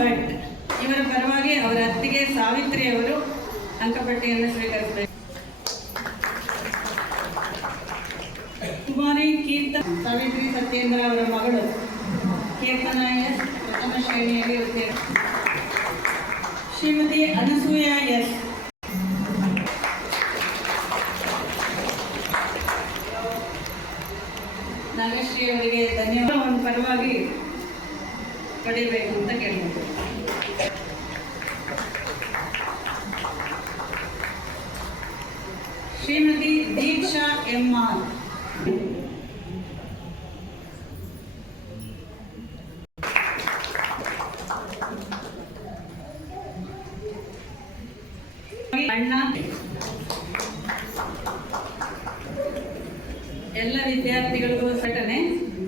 ಭಟ್ ಇವರ ಪರವಾಗಿ ಅವರ ಅತ್ತಿಗೆ ಸಾವಿತ್ರಿ ಅವರು ಅಂಕಪಟ್ಟಿಯನ್ನು ಸ್ವೀಕರಿಸಬೇಕು. ಕುಮಾರಿ ಕೀರ್ತನ ಸಾವಿತ್ರಿ ಸತ್ಯೇಂದ್ರ ಅವರ ಮಗಳು ಕೀರ್ತನ ಎಸ್ ಪ್ರಥಮ ಶ್ರೇಣಿಯಲ್ಲಿ ಉತ್ತೀರ್ಣ ಶ್ರೀಮತಿ ಅನಸೂಯ ಎಸ್. ನಾಗಶ್ರೀ ಅವರಿಗೆ ಧನ್ಯವಾದ. ಒಂದು ಪರವಾಗಿ ಪಡಿಬೇಕು ಅಂತ ಕೇಳ್ಬೋದು ಶ್ರೀಮತಿ ಎಲ್ಲ ವಿದ್ಯಾರ್ಥಿಗಳಿಗೂ ಸಟನೆ.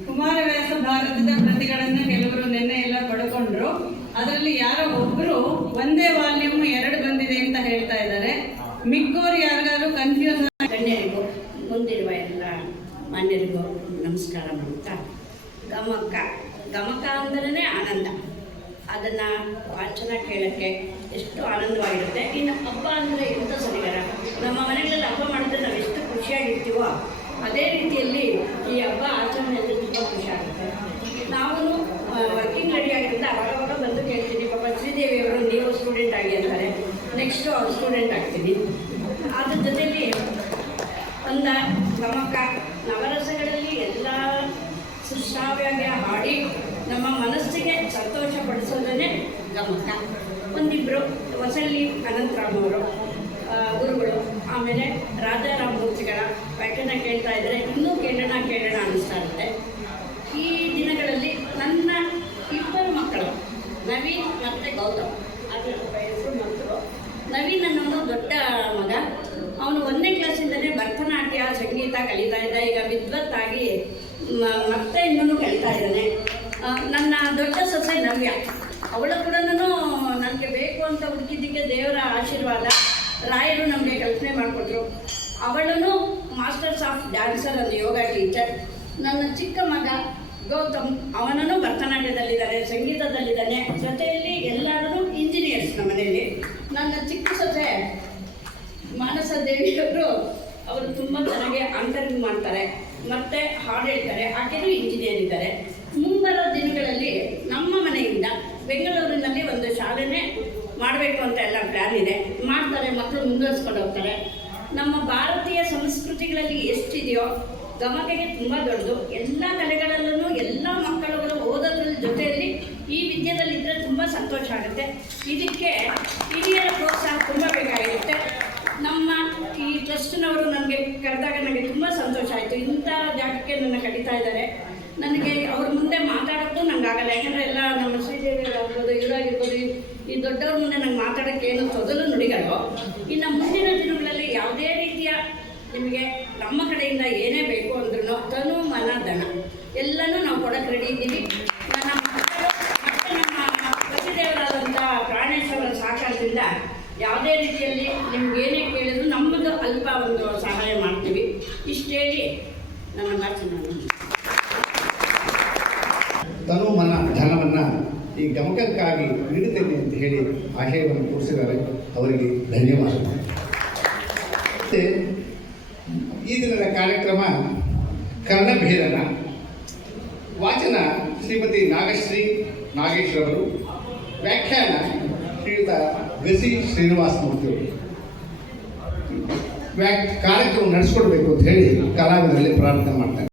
ಕುಮಾರವ್ಯಾಸ ಭಾರತದ ಪ್ರತಿಗಳನ್ನು ಕೆಲವರು ನಿನ್ನೆ ಎಲ್ಲ ಪಡ್ಕೊಂಡ್ರು. ಅದರಲ್ಲಿ ಯಾರೋ ಒಬ್ಬರು ಒಂದೇ ಮಾನ್ಯರಿಗೂ ನಮಸ್ಕಾರ ಮಾಡ್ತಾ. ಗಮಕ ಗಮಕ ಅಂದ್ರೇ ಆನಂದ. ಅದನ್ನು ವಾಚನ ಕೇಳೋಕ್ಕೆ ಎಷ್ಟು ಆನಂದವಾಗಿರುತ್ತೆ. ಇನ್ನು ಹಬ್ಬ ಅಂದರೆ ಎಂಥ ಸರಿಗಾರ? ನಮ್ಮ ಮನೆಗಳಲ್ಲಿ ಹಬ್ಬ ಮಾಡಿದ್ರೆ ನಾವು ಎಷ್ಟು ಖುಷಿಯಾಗಿರ್ತೀವೋ ಅದೇ ರೀತಿಯಲ್ಲಿ ಈ ಹಬ್ಬ ಆಚರಣೆಯಲ್ಲಿ ತುಂಬ ಖುಷಿಯಾಗುತ್ತೆ. ನಾವು ವರ್ಕಿಂಗ್ ರೆಡಿ ಆಗಿರುತ್ತೆ ಅವಾಗವಾಗ ಬಂದು ಕೇಳ್ತೀನಿ, ಪಾಪ ಶ್ರೀದೇವಿ ಅವರು ನೀವು ಸ್ಟೂಡೆಂಟ್ ಆಗಿ ಅಂತಾರೆ ನೆಕ್ಸ್ಟು ಅವ್ರು ಸ್ಟೂಡೆಂಟ್ ಆಗ್ತೀನಿ. ಅದ್ರ ಜೊತೆಯಲ್ಲಿ ಒಂದು ಗಮಕ ನವರಸಗಳಲ್ಲಿ ಎಲ್ಲ ಸುಶ್ರಾವ್ಯ ಹಾಡಿ ನಮ್ಮ ಮನಸ್ಸಿಗೆ ಸಂತೋಷ ಪಡಿಸೋದೇ ಗಮಕ ಒಂದಿಬ್ಬರು ಹೊಸಳ್ಳಿ ಅನಂತರಾಮ್ ಅವರು ಗುರುಗಳು, ಆಮೇಲೆ ರಾಜಾರಾಮ್ ಮೂರ್ತಿಗಳ ವ್ಯಾಖ್ಯಾನ ಕೇಳ್ತಾ ಇದ್ದರೆ. ಇನ್ನೂ ಕೇಳೋಣ ಕೇಳೋಣ. ನನ್ನ ದೊಡ್ಡ ಸೊಸೆ ನವ್ಯ. ಅವಳು ಕೂಡ ನನಗೆ ಬೇಕು ಅಂತ ಹುಡುಕಿದ್ದಕ್ಕೆ ದೇವರ ಆಶೀರ್ವಾದ, ರಾಯರು ನಮಗೆ ಕಲ್ಪನೆ ಮಾಡಿಕೊಟ್ರು. ಅವಳೂ ಮಾಸ್ಟರ್ಸ್ ಆಫ್ ಡ್ಯಾನ್ಸರ್ ಅಂದ್ರೆ ಯೋಗ ಟೀಚರ್. ನನ್ನ ಚಿಕ್ಕ ಮಗ ಗೌತಮ್, ಅವನನ್ನು ಭರತನಾಟ್ಯದಲ್ಲಿದ್ದಾನೆ, ಸಂಗೀತದಲ್ಲಿದ್ದಾನೆ. ಜೊತೆಯಲ್ಲಿ ಎಲ್ಲರೂ ಇಂಜಿನಿಯರ್ಸ್ ನಮ್ಮ ಮನೆಯಲ್ಲಿ. ನನ್ನ ಚಿಕ್ಕ ಸೊಸೆ ಮಾನಸ ದೇವಿಯವರು ಅವರು ತುಂಬ ಚೆನ್ನಾಗಿ ಆಂಕರಿಂಗ್ ಮಾಡ್ತಾರೆ. ಮತ್ತು ಹಾಡು ಹೇಳ್ತಾರೆ. ಆಕೆಯೂ ಇಂಜಿನಿಯರ್ ಇದ್ದಾರೆ. ಮುಂಬರೋ ದಿನಗಳಲ್ಲಿ ನಮ್ಮ ಮನೆಯಿಂದ ಬೆಂಗಳೂರಿನಲ್ಲಿ ಒಂದು ಶಾಲೆನೆ ಮಾಡಬೇಕು ಅಂತ ಎಲ್ಲ ಪ್ಲ್ಯಾನ್ ಇದೆ. ಮಾಡ್ತಾರೆ ಮಕ್ಕಳು ಮುಂದುವರಿಸ್ಕೊಂಡು ಹೋಗ್ತಾರೆ. ನಮ್ಮ ಭಾರತೀಯ ಸಂಸ್ಕೃತಿಗಳಲ್ಲಿ ಎಷ್ಟಿದೆಯೋ, ಗಮಕಗೆ ತುಂಬ ದೊಡ್ಡದು. ಎಲ್ಲ ಕಲೆಗಳಲ್ಲೂ ಎಲ್ಲ ಮಕ್ಕಳುಗಳು ಓದೋದ್ರ ಜೊತೆಯಲ್ಲಿ ಈ ವಿದ್ಯೆದಲ್ಲಿದ್ದರೆ ತುಂಬ ಸಂತೋಷ ಆಗುತ್ತೆ. ಇದಕ್ಕೆ ಹಿರಿಯರ ಪ್ರೋತ್ಸಾಹ ತುಂಬ ಬೇಕಾಗಿರುತ್ತೆ. ನಮ್ಮ ಈ ಟ್ರಸ್ಟ್ನವರು ನನಗೆ ಕರೆದಾಗ ನನಗೆ ತುಂಬ ಸಂತೋಷ ಆಯಿತು. ಇಂಥ ಜಾಗಕ್ಕೆ ನನ್ನ ಕಡಿತಾ ಇದ್ದಾರೆ. ನನಗೆ ಅವ್ರ ಮುಂದೆ ಮಾತಾಡೋದು ನಂಗೆ ಆಗಲ್ಲ. ಯಾಕಂದರೆ ಎಲ್ಲ ನಮ್ಮ ಶ್ರೀದೇವಿ ಆಗ್ಬೋದು ಇವರಾಗಿರ್ಬೋದು, ಈ- ದೊಡ್ಡವ್ರ ಮುಂದೆ ನಂಗೆ ಮಾತಾಡೋಕ್ಕೆ ಏನು ತೊದಲು ನುಡಿಗಳು ಇನ್ನು ಮುಂದಿನ ದಿನಗಳಲ್ಲಿ ಯಾವುದೇ ರೀತಿಯ ನಿಮಗೆ ನಮ್ಮ ಕಡೆಯಿಂದ ಏನೇ ಬೇಕು ಅಂದ್ರೂ ತನು ಮನ ದನ ಎಲ್ಲನೂ ನಾವು ಕೊಡಕ್ಕೆ ರೆಡಿ ಇದ್ದೀವಿ. ಮಕ್ಕಳು ಮತ್ತು ನಮ್ಮ ಯಾವುದೇ ರೀತಿಯಲ್ಲಿ ನಿಮ್ಗೆ ಏನೇ ಕೇಳಿದ್ರು ನಮ್ಮದು ಅಲ್ಪ ಒಂದು ಸಹಾಯ ಮಾಡ್ತೀವಿ. ಇಷ್ಟು ಹೇಳಿ ನನ್ನ ಮಾತು ನಾನು ತನು ಮನ ಧನವನ್ನು ಈ ಗಮಕಕ್ಕಾಗಿ ನೀಡುತ್ತೇನೆ ಅಂತ ಹೇಳಿ ಆಶಯವನ್ನು ತೋರಿಸಿದ್ದಾರೆ. ಅವರಿಗೆ ಧನ್ಯವಾದ ಮತ್ತು ಈ ದಿನದ ಕಾರ್ಯಕ್ರಮ ಕರ್ಣಭೇದನ ವಾಚನ ಶ್ರೀಮತಿ ನಾಗಶ್ರೀ ನಾಗೇಶ್ ಅವರು, ವ್ಯಾಖ್ಯಾನ ಶ್ರೀಯುತ ಗಸಿ ಶ್ರೀನಿವಾಸ ಮೂರ್ತಿಯವರು ವ್ಯಾ ಕಾರ್ಯಕ್ರಮ ನಡೆಸ್ಕೊಡ್ಬೇಕು ಅಂತ ಹೇಳಿ ಕಲಾವಿದರಲ್ಲಿ ಪ್ರಾರ್ಥನೆ ಮಾಡ್ತಾರೆ